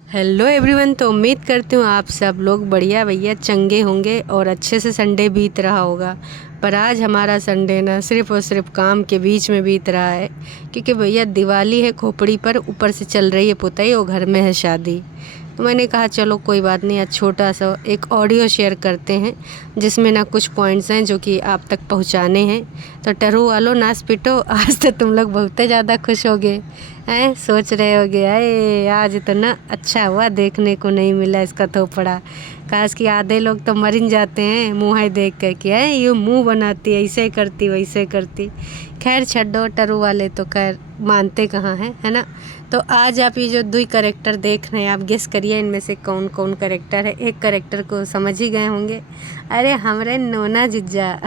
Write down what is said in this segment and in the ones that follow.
Hello everyone. तो उम्मीद करती हूँ आप सब लोग बढ़िया भैया चंगे होंगे और अच्छे से संडे बीत रहा होगा। पर आज हमारा संडे ना सिर्फ़ और सिर्फ काम के बीच में बीत रहा है, क्योंकि भैया दिवाली है खोपड़ी पर, ऊपर से चल रही है पुताई और घर में है शादी। तो मैंने कहा चलो कोई बात नहीं, आज छोटा सा एक ऑडियो शेयर करते हैं जिसमें ना कुछ पॉइंट्स हैं जो कि आप तक पहुंचाने हैं। तो टरू वालों नाच पिटो, आज तो तुम लोग बहुत ज़्यादा खुश होगे हैं, सोच रहे होगे अरे आज तो ना अच्छा हुआ देखने को नहीं मिला इसका थोपड़ा। काश कि आधे लोग तो मर ही जाते हैं मुँह ही देख कर कि है ये मुँह बनाती ऐसे करती वैसे करती। खैर छड्डो, टरू वाले तो खैर मानते कहाँ हैं, है ना। तो आज आप ये जो दो कैरेक्टर देख रहे हैं, आप गेस करिए इनमें से कौन कौन कैरेक्टर है। एक कैरेक्टर को समझ ही गए होंगे, अरे हमारे नोना जिज्जा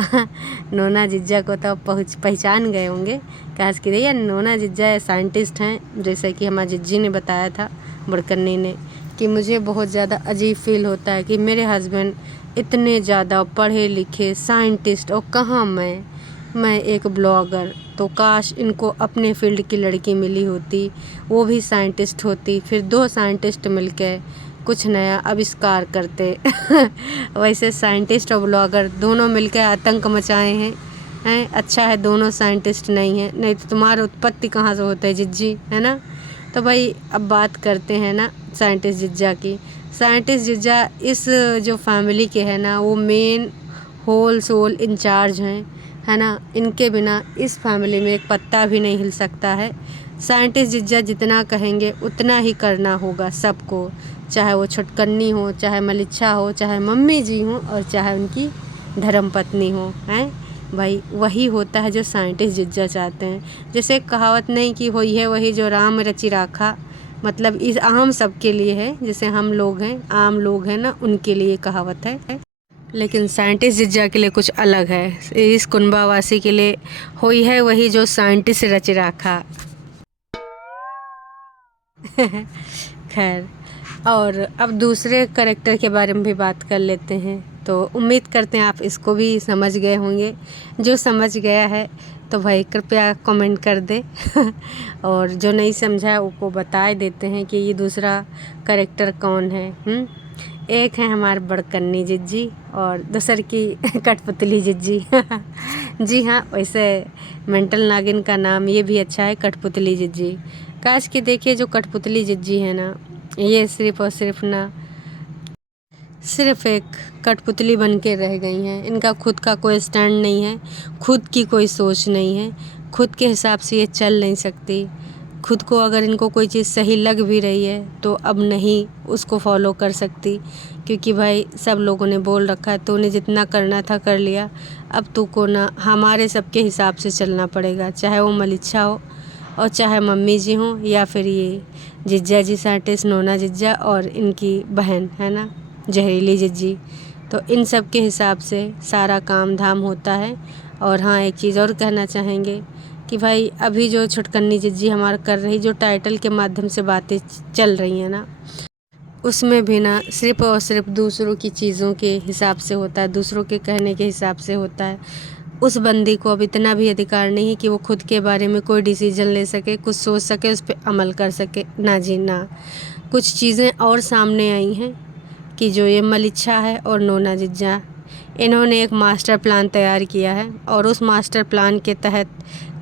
नोना जिज्जा को तो पहचान गए होंगे। काश कि भैया नोना जिज्जा साइंटिस्ट हैं, जैसे कि हमारी जिज्जी ने बताया था, बड़कन्नी ने, कि मुझे बहुत ज़्यादा अजीब फील होता है कि मेरे हस्बैंड इतने ज़्यादा पढ़े लिखे साइंटिस्ट और कहाँ मैं एक ब्लॉगर। तो काश इनको अपने फील्ड की लड़की मिली होती, वो भी साइंटिस्ट होती, फिर दो साइंटिस्ट मिलकर कुछ नया आविष्कार करते वैसे साइंटिस्ट और ब्लॉगर दोनों मिलकर आतंक मचाए हैं। अच्छा है दोनों साइंटिस्ट नहीं हैं, नहीं तो तुम्हारा उत्पत्ति कहाँ से होता है जिज्जी, है ना। तो भाई अब बात करते हैं ना साइंटिस्ट जिज्जा की। साइंटिस्ट जिज्जा इस जो फैमिली के हैं ना, वो मेन होल सोल इंचार्ज हैं, है ना। इनके बिना इस फैमिली में एक पत्ता भी नहीं हिल सकता है। साइंटिस्ट जिज्जा जितना कहेंगे उतना ही करना होगा सबको, चाहे वो छुटकन्नी हो, चाहे मलिच्छा हो, चाहे मम्मी जी हो, और चाहे उनकी धर्मपत्नी हो, हैं भाई। वही होता है जो साइंटिस्ट जिज्जा चाहते हैं। जैसे कहावत नहीं कि होई है वही जो राम रचि राखा, मतलब इस आम सबके लिए है, जैसे हम लोग हैं आम लोग हैं ना, उनके लिए कहावत है। लेकिन साइंटिस्ट जिज्जा के लिए कुछ अलग है। इस कुनबावासी के लिए होई है वही जो साइंटिस्ट रच राखा खैर, और अब दूसरे करेक्टर के बारे में भी बात कर लेते हैं। तो उम्मीद करते हैं आप इसको भी समझ गए होंगे। जो समझ गया है तो भाई कृपया कमेंट कर दे और जो नहीं समझा है उसको बता देते हैं कि ये दूसरा करेक्टर कौन है। एक है हमारे बड़कन्नी जिज्जी और दूसर की कठपुतली जिज्जी जी हाँ, वैसे मेंटल नागिन का नाम ये भी अच्छा है, कठपुतली जिज्जी। काश कि देखिए जो कठपुतली जिज्जी है ना, ये सिर्फ़ और सिर्फ ना सिर्फ़ एक कठपुतली बन के रह गई हैं। इनका खुद का कोई स्टैंड नहीं है, खुद की कोई सोच नहीं है, खुद के हिसाब से ये चल नहीं सकती। खुद को अगर इनको कोई चीज़ सही लग भी रही है तो अब नहीं उसको फॉलो कर सकती, क्योंकि भाई सब लोगों ने बोल रखा है तूने जितना करना था कर लिया, अब तू को ना हमारे सबके हिसाब से चलना पड़ेगा, चाहे वो मलिच्छा हो और चाहे मम्मी जी हों या फिर ये जिज्जा जी साइंटिस्ट नोना जिज्जा और इनकी बहन है ना जहरीली जिज्जी। तो इन सब के हिसाब से सारा काम धाम होता है। और हाँ, एक चीज़ और कहना चाहेंगे कि भाई अभी जो छुटकन्नी जिज्जी हमारा कर रही, जो टाइटल के माध्यम से बातें चल रही हैं ना, उसमें भी ना सिर्फ़ और सिर्फ दूसरों की चीज़ों के हिसाब से होता है, दूसरों के कहने के हिसाब से होता है। उस बंदी को अब इतना भी अधिकार नहीं है कि वो खुद के बारे में कोई डिसीजन ले सके, कुछ सोच सके, उस पर अमल कर सके, ना जी ना। कुछ चीज़ें और सामने आई हैं कि जो ये मलिच्छा है और नोना जिज्जा, इन्होंने एक मास्टर प्लान तैयार किया है और उस मास्टर प्लान के तहत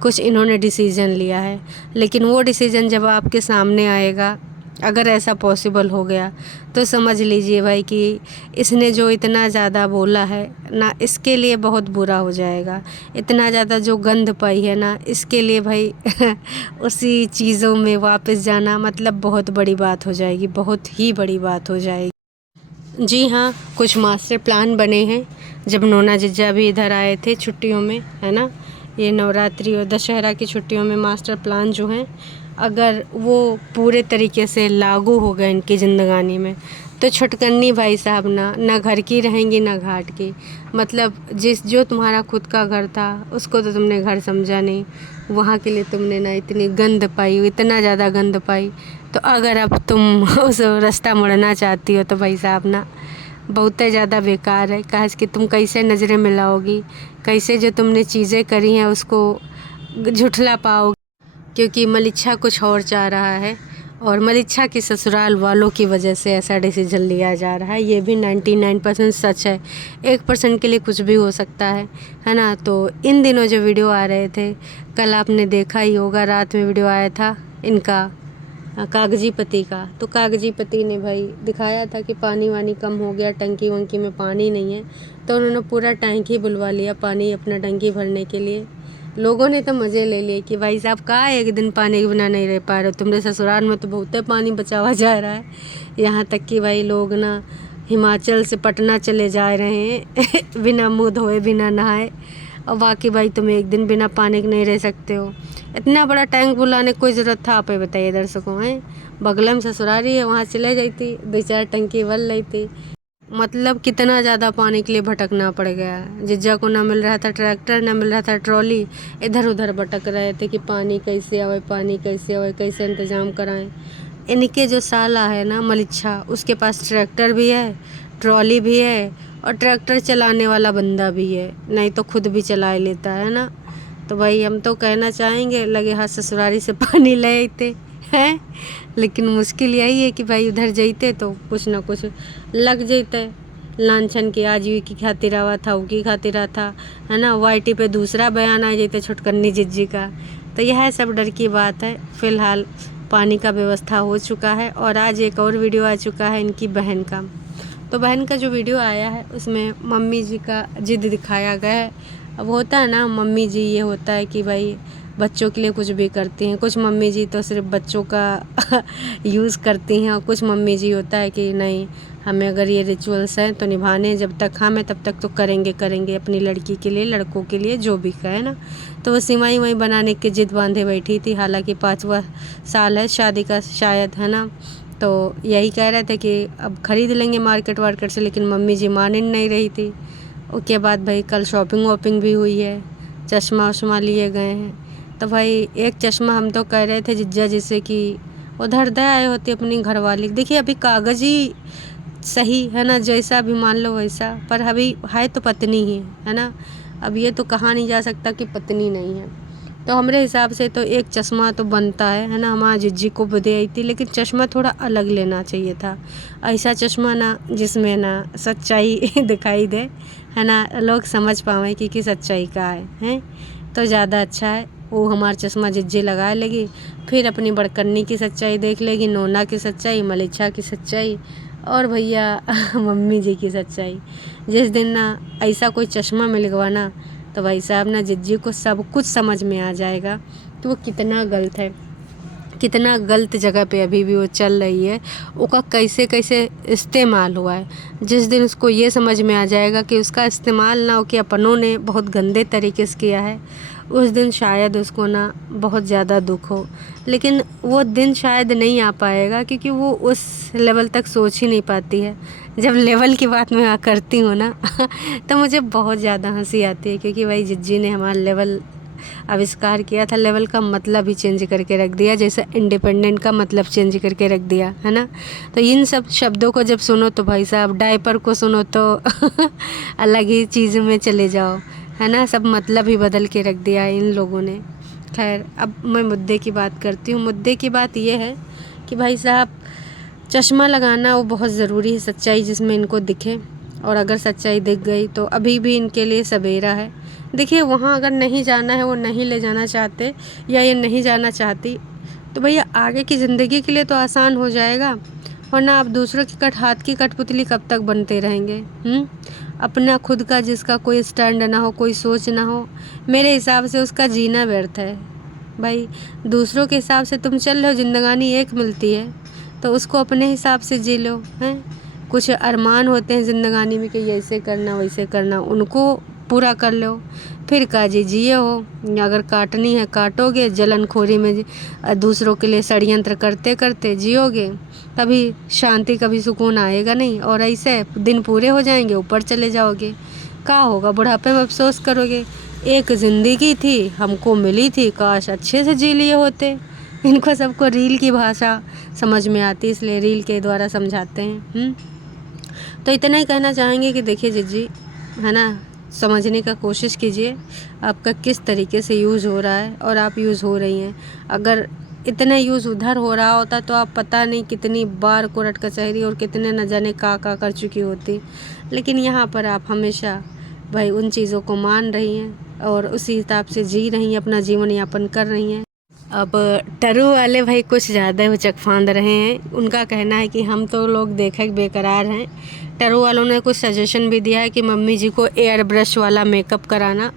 कुछ इन्होंने डिसीज़न लिया है। लेकिन वो डिसीज़न जब आपके सामने आएगा, अगर ऐसा पॉसिबल हो गया, तो समझ लीजिए भाई कि इसने जो इतना ज़्यादा बोला है ना, इसके लिए बहुत बुरा हो जाएगा। इतना ज़्यादा जो गंद पाई है ना, इसके लिए भाई उसी चीज़ों में वापस जाना मतलब बहुत बड़ी बात हो जाएगी, बहुत ही बड़ी बात हो जाएगी। जी हाँ, कुछ मास्टर प्लान बने हैं। जब नोना जिज्जा भी इधर आए थे छुट्टियों में, है ना, ये नवरात्रि और दशहरा की छुट्टियों में मास्टर प्लान जो हैं, अगर वो पूरे तरीके से लागू हो गए इनकी ज़िंदगानी में, तो छुटकन्नी भाई साहब ना घर की रहेंगी ना घाट की। मतलब जो तुम्हारा खुद का घर था उसको तो तुमने घर समझा नहीं, वहाँ के लिए तुमने ना इतनी गंद पाई, इतना ज़्यादा गंद पाई। तो अगर अब तुम उस रास्ता मुड़ना चाहती हो तो भाई साहब ना बहुत ज़्यादा बेकार है। काश कि तुम कैसे नज़रें मिलाओगी, कैसे जो तुमने चीज़ें करी हैं उसको झुठला पाओगी, क्योंकि मलिच्छा कुछ और चाह रहा है और मलिच्छा के ससुराल वालों की वजह से ऐसा डिसीजन लिया जा रहा है। ये भी 99% सच है, 1% के लिए कुछ भी हो सकता है ना। तो इन दिनों जो वीडियो आ रहे थे, कल आपने देखा ही होगा, रात में वीडियो आया था इनका कागजी पति का। तो कागजी पति ने भाई दिखाया था कि पानी वानी कम हो गया, टंकी वंकी में पानी नहीं है, तो उन्होंने पूरा टैंक ही बुलवा लिया पानी अपना टंकी भरने के लिए। लोगों ने तो मज़े ले लिए कि भाई साहब कहाँ एक दिन पानी के बिना नहीं रह पा रहे हो, तुम्हारे ससुराल में तो बहुत पानी बचावा जा रहा है। यहाँ तक कि भाई लोग ना हिमाचल से पटना चले जा रहे हैं बिना मुँह धोए बिना नहाए, और बाकी भाई तुम एक दिन बिना पानी के नहीं रह सकते हो। इतना बड़ा टैंक बुलाने की कोई ज़रूरत था? आप ही बताइए दर्शकों। हैं बगल में ससुरारी है, वहाँ चले जाती, 2-4 टंकी बल रही थी। मतलब कितना ज़्यादा पानी के लिए भटकना पड़ गया। जिज्जा को ना मिल रहा था ट्रैक्टर, ना मिल रहा था ट्रॉली, इधर उधर भटक रहे थे कि पानी कैसे आवे, पानी कैसे आवे, कैसे इंतज़ाम कराएं। इनके जो साला है ना मलिच्छा, उसके पास ट्रैक्टर भी है, ट्रॉली भी है, और ट्रैक्टर चलाने वाला बंदा भी है, नहीं तो खुद भी चला लेता है ना। तो भाई हम तो कहना चाहेंगे लगे हाथ ससुरारी से पानी ले आते हैं, लेकिन मुश्किल यही है कि भाई उधर जाते तो कुछ ना कुछ लग जाते लाछन के। आज भी की खातिर आवा था, वो की खातिर आ था, है ना। वाईटी पे दूसरा बयान आ जाते छुटकन्नी जिज्जी का। तो यह सब डर की बात है। फ़िलहाल पानी का व्यवस्था हो चुका है, और आज एक और वीडियो आ चुका है इनकी बहन का। तो बहन का जो वीडियो आया है उसमें मम्मी जी का जिद दिखाया गया है। अब होता है ना मम्मी जी, ये होता है कि भाई बच्चों के लिए कुछ भी करती हैं। कुछ मम्मी जी तो सिर्फ बच्चों का यूज़ करती हैं, और कुछ मम्मी जी होता है कि नहीं, हमें अगर ये रिचुअल्स हैं तो निभाने, जब तक हमें तब तक तो करेंगे अपनी लड़की के लिए, लड़कों के लिए, जो भी कहे ना। तो वो सिमाई वही बनाने की जिद बांधे बैठी थी। हालांकि 5वां साल है शादी का शायद, है ना। तो यही कह रहे थे कि अब ख़रीद लेंगे मार्केट वार्केट से, लेकिन मम्मी जी मान नहीं रही थी। उसके बाद भाई कल शॉपिंग वॉपिंग भी हुई है, चश्मा वश्मा लिए गए हैं। तो भाई एक चश्मा हम तो कह रहे थे जिज्जा जी से कि उधर दे आए होते अपनी घरवाली। देखिए अभी कागज़ ही सही है ना, जैसा भी मान लो वैसा, पर अभी है तो पत्नी ही है ना। अब ये तो कहा नहीं जा सकता कि पत्नी नहीं है। तो हमारे हिसाब से तो एक चश्मा तो बनता है ना। हमारा जिज्जी को भी दे आई थी, लेकिन चश्मा थोड़ा अलग लेना चाहिए था। ऐसा चश्मा ना जिसमें ना सच्चाई दिखाई दे, है ना, लोग समझ पाएँ कि सच्चाई का है तो ज़्यादा अच्छा है। वो हमारा चश्मा जिज्जी लगा लेगी, फिर अपनी बड़कन्नी की सच्चाई देख लेगी, नोना की सच्चाई, मलिच्छा की सच्चाई, और भैया मम्मी जी की सच्चाई। जिस दिन ना ऐसा कोई चश्मा मिल गया ना, तो भाई साहब ना जिज्जी को सब कुछ समझ में आ जाएगा कि वो कितना गलत है, कितना गलत जगह पे अभी भी वो चल रही है, उसका कैसे कैसे इस्तेमाल हुआ है। जिस दिन उसको ये समझ में आ जाएगा कि उसका इस्तेमाल ना हो कि अपनों ने बहुत गंदे तरीके से किया है, उस दिन शायद उसको ना बहुत ज़्यादा दुख हो। लेकिन वो दिन शायद नहीं आ पाएगा, क्योंकि वो उस लेवल तक सोच ही नहीं पाती है। जब लेवल की बात मैं करती हूँ ना तो मुझे बहुत ज़्यादा हंसी आती है, क्योंकि भाई जिज्जी ने हमारा लेवल आविष्कार किया था। लेवल का मतलब ही चेंज करके रख दिया, जैसे इंडिपेंडेंट का मतलब चेंज करके रख दिया, है ना। तो इन सब शब्दों को जब सुनो तो भाई साहब, डायपर को सुनो तो अलग ही चीज़ में चले जाओ, है ना। सब मतलब ही बदल के रख दिया इन लोगों ने। खैर अब मैं मुद्दे की बात करती हूँ। मुद्दे की बात ये है कि भाई साहब चश्मा लगाना वो बहुत ज़रूरी है, सच्चाई जिसमें इनको दिखे, और अगर सच्चाई दिख गई तो अभी भी इनके लिए सवेरा है। देखिए वहाँ अगर नहीं जाना है, वो नहीं ले जाना चाहते, या ये नहीं जाना चाहती, तो भैया आगे की ज़िंदगी के लिए तो आसान हो जाएगा, वरना आप दूसरों की हाथ की कठपुतली कब तक बनते रहेंगे। अपना खुद का जिसका कोई स्टैंड ना हो, कोई सोच ना हो, मेरे हिसाब से उसका जीना व्यर्थ है। भाई दूसरों के हिसाब से तुम चल रहे हो, जिंदगानी एक मिलती है, तो उसको अपने हिसाब से जी लो। हैं कुछ अरमान होते हैं ज़िंदगानी में कि ऐसे करना वैसे करना, उनको पूरा कर लो, फिर काजी जिए हो। अगर काटनी है काटोगे, जलनखोरी में दूसरों के लिए षड्यंत्र करते करते जियोगे, कभी शांति कभी सुकून आएगा नहीं, और ऐसे दिन पूरे हो जाएंगे, ऊपर चले जाओगे। क्या होगा, बुढ़ापे में अफसोस करोगे, एक ज़िंदगी थी हमको मिली थी, काश अच्छे से जी लिए होते। इनको सबको रील की भाषा समझ में आती, इसलिए रील के द्वारा समझाते हैं। तो इतना ही कहना चाहेंगे कि देखिए जिज्जी, है ना, समझने का कोशिश कीजिए आपका किस तरीके से यूज़ हो रहा है, और आप यूज़ हो रही हैं। अगर इतना यूज़ उधर हो रहा होता तो आप पता नहीं कितनी बार कोर्ट कचहरी और कितने न जाने का कर चुकी होती। लेकिन यहाँ पर आप हमेशा भाई उन चीज़ों को मान रही हैं और उसी हिसाब से जी रही हैं, अपना जीवन यापन कर रही हैं। अब टरू वाले भाई कुछ ज़्यादा उचक फांद रहे हैं। उनका कहना है कि हम तो लोग देखे बेकरार हैं। टरू वालों ने कुछ सजेशन भी दिया है कि मम्मी जी को एयर ब्रश वाला मेकअप कराना,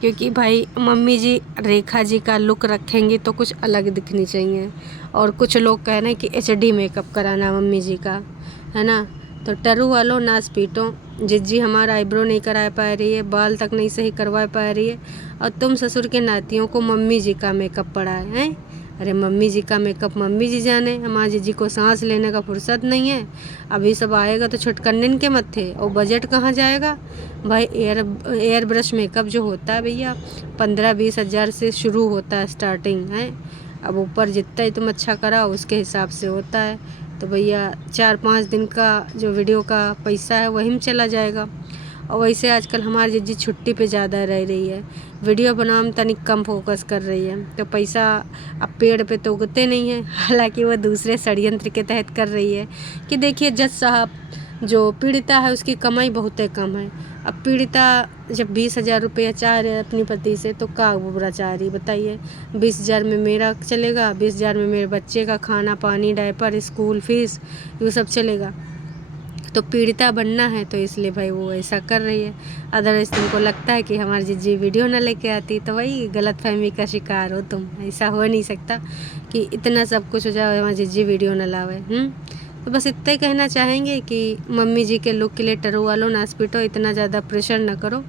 क्योंकि भाई मम्मी जी रेखा जी का लुक रखेंगी तो कुछ अलग दिखनी चाहिए। और कुछ लोग कह रहे हैं कि HD मेकअप कराना मम्मी जी का, है ना। तो टरू वालों नाच पीटो, जिज्जी हमारा आईब्रो नहीं करा पा रही है, बाल तक नहीं सही करवा पा रही है, और तुम ससुर के नातियों को मम्मी जी का मेकअप पड़ा है। अरे मम्मी जी का मेकअप मम्मी जी जाने, हमारे जीजी को सांस लेने का फुर्सत नहीं है। अभी सब आएगा तो छुटकन्निन के मत्थे, और बजट कहाँ जाएगा भाई। एयर ब्रश मेकअप जो होता है भैया 15-20 हज़ार से शुरू होता है स्टार्टिंग है। अब ऊपर जितना ही तुम अच्छा कराओ उसके हिसाब से होता है। तो भैया 4-5 दिन का जो वीडियो का पैसा है वही में चला जाएगा। और वैसे आजकल हमारी जीजी छुट्टी पे ज़्यादा रह रही है, वीडियो बनाने में तनिक कम फोकस कर रही है, तो पैसा अब पेड़ पे तो उगते नहीं है। हालांकि वो दूसरे षड्यंत्र के तहत कर रही है कि देखिए जज साहब, जो पीड़िता है उसकी कमाई बहुत कम है। अब पीड़िता जब 20,000 रुपया चाह रहे अपनी पति से तो का बुरा चाह रही बताइए। 20,000 में मेरा चलेगा, 20,000 में मेरे बच्चे का खाना पानी डायपर स्कूल फीस ये सब चलेगा। तो पीड़िता बनना है तो इसलिए भाई वो ऐसा कर रही है। अदरवाइज तुमको लगता है कि हमारी जीजी वीडियो ना लेके आती तो वही गलतफहमी का शिकार हो तुम। ऐसा हो नहीं सकता कि इतना सब कुछ हो जाए हमारी जीजी वीडियो ना लावे। तो बस इतना ही कहना चाहेंगे कि मम्मी जी के लुक के लिए टरू वालों नाच पीटो, इतना ज़्यादा प्रेशर ना करो,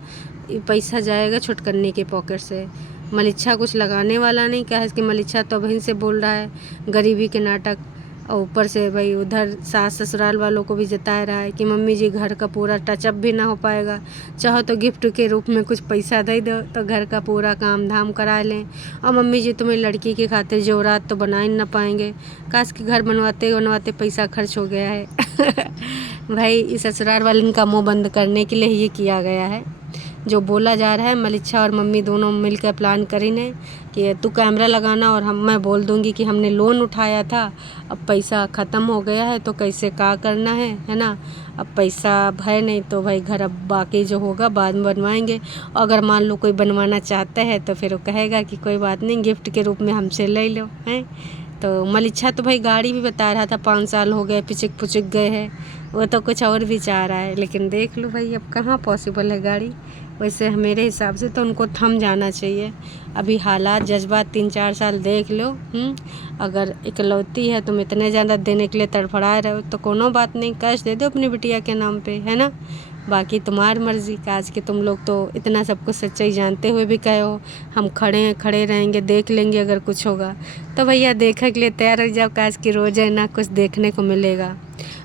पैसा जाएगा छुटकन्नी के पॉकेट से। मलिच्छा कुछ लगाने वाला नहीं, क्या है कि मलिच्छा तो बहन से बोल रहा है गरीबी के नाटक, और ऊपर से भाई उधर सास ससुराल वालों को भी जता रहा है कि मम्मी जी घर का पूरा टचअप भी ना हो पाएगा, चाहो तो गिफ्ट के रूप में कुछ पैसा दे दो तो घर का पूरा काम धाम करा लें, और मम्मी जी तुम्हें लड़की की खातिर जेवरात तो बना ही ना पाएंगे। काश कि घर बनवाते बनवाते पैसा खर्च हो गया है। भाई इस ससुराल वाले का मुँह बंद करने के लिए ये किया गया है। जो बोला जा रहा है मलिच्छा और मम्मी दोनों मिलकर प्लान करी ने कि तू कैमरा लगाना और मैं बोल दूंगी कि हमने लोन उठाया था, अब पैसा ख़त्म हो गया है तो कैसे क्या करना है ना। अब पैसा है नहीं तो भाई घर अब बाकी जो होगा बाद में बनवाएंगे। अगर मान लो कोई बनवाना चाहता है तो फिर वो कहेगा कि कोई बात नहीं गिफ्ट के रूप में हमसे ले लो हैं। तो मलिच्छा तो भाई गाड़ी भी बता रहा था 5 साल हो गए पिचक पुचक गए हैं, वो तो कुछ और भी चाह रहा है। लेकिन देख लो भाई अब कहाँ पॉसिबल है गाड़ी। वैसे मेरे हिसाब से तो उनको थम जाना चाहिए। अभी हालात जज्बात 3-4 साल देख लो। अगर इकलौती है तुम इतने ज़्यादा देने के लिए तड़फड़ा रहे हो तो कोनो बात नहीं, कैश दे दो अपनी बिटिया के नाम पे, है ना। बाकी तुम्हारी मर्ज़ी। आज के तुम लोग तो इतना सब कुछ सच्चाई जानते हुए भी कहे हो हम खड़े रहेंगे देख लेंगे अगर कुछ होगा तो भैया देखने के लिए तैयार हो जाओ। आज की रोज़ है ना कुछ देखने को मिलेगा।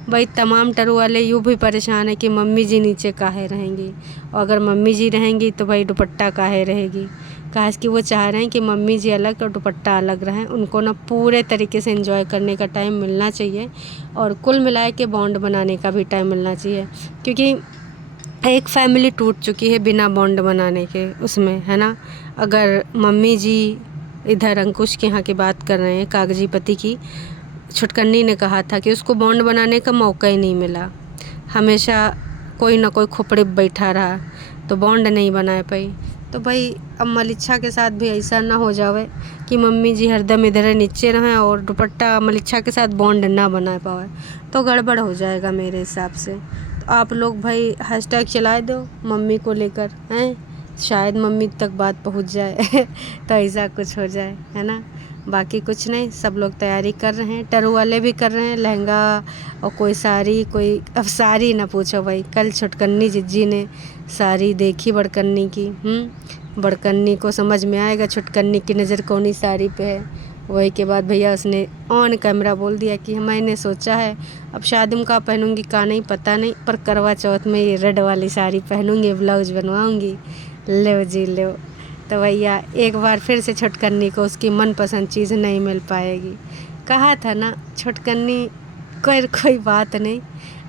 भाई तमाम टरू वाले यूँ भी परेशान है कि मम्मी जी नीचे काहे रहेंगी, और अगर मम्मी जी रहेंगी तो भाई दुपट्टा काहे रहेगी। काश कि वो चाह रहे हैं कि मम्मी जी अलग और दुपट्टा अलग रहें। उनको ना पूरे तरीके से एंजॉय करने का टाइम मिलना चाहिए और कुल मिलाए के बॉन्ड बनाने का भी टाइम मिलना चाहिए, क्योंकि एक फैमिली टूट चुकी है बिना बॉन्ड बनाने के उसमें, है ना। अगर मम्मी जी इधर अंकुश के यहाँ की बात कर रहे हैं, कागजी पति की, छुटकन्नी ने कहा था कि उसको बॉन्ड बनाने का मौका ही नहीं मिला, हमेशा कोई ना कोई खोपड़ी बैठा रहा तो बॉन्ड नहीं बना पाई। तो भाई अब मलिच्छा के साथ भी ऐसा ना हो जावे कि मम्मी जी हरदम इधर नीचे रहें और दुपट्टा मलिच्छा के साथ बॉन्ड ना बना पावे, तो गड़बड़ हो जाएगा मेरे हिसाब से। तो आप लोग भाई हैशटैग चलाए दो मम्मी को लेकर, हैं शायद मम्मी तक बात पहुंच जाए। तो ऐसा कुछ हो जाए, है ना। बाकी कुछ नहीं, सब लोग तैयारी कर रहे हैं, टरू वाले भी कर रहे हैं लहंगा और कोई साड़ी, कोई अब साड़ी ना पूछो भाई। कल छुटकन्नी जिज्जी ने साड़ी देखी बड़कन्नी की, बड़कन्नी को समझ में आएगा छुटकन्नी की नज़र कौनी साड़ी पे है। वही के बाद भैया उसने ऑन कैमरा बोल दिया कि मैंने सोचा है अब शादी में का पहनूंगी का नहीं पता नहीं, पर करवा चौथ में ये रेड वाली साड़ी पहनूंगी, ब्लाउज बनवाऊंगी। ले जी ले। तो भैया एक बार फिर से छुटकन्नी को उसकी मनपसंद चीज़ नहीं मिल पाएगी। कहा था ना छुटकन्नी कोई बात नहीं,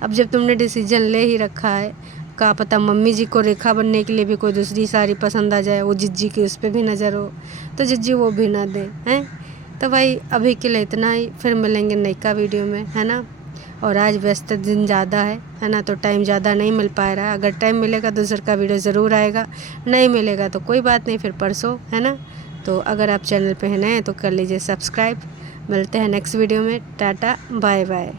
अब जब तुमने डिसीजन ले ही रखा है, का पता मम्मी जी को रेखा बनने के लिए भी कोई दूसरी साड़ी पसंद आ जाए, वो जिज्जी की उस पर भी नज़र हो तो जिज्जी वो भी ना दे हैं। तो भाई अभी के लिए इतना ही, फिर मिलेंगे नई का वीडियो में, है ना। और आज व्यस्त दिन ज़्यादा है ना, तो टाइम ज़्यादा नहीं मिल पा रहा है। अगर टाइम मिलेगा तो दूसरा का वीडियो ज़रूर आएगा, नहीं मिलेगा तो कोई बात नहीं, फिर परसों, है ना। तो अगर आप चैनल पे हैं नए तो कर लीजिए सब्सक्राइब। मिलते हैं नेक्स्ट वीडियो में। Tata bye bye.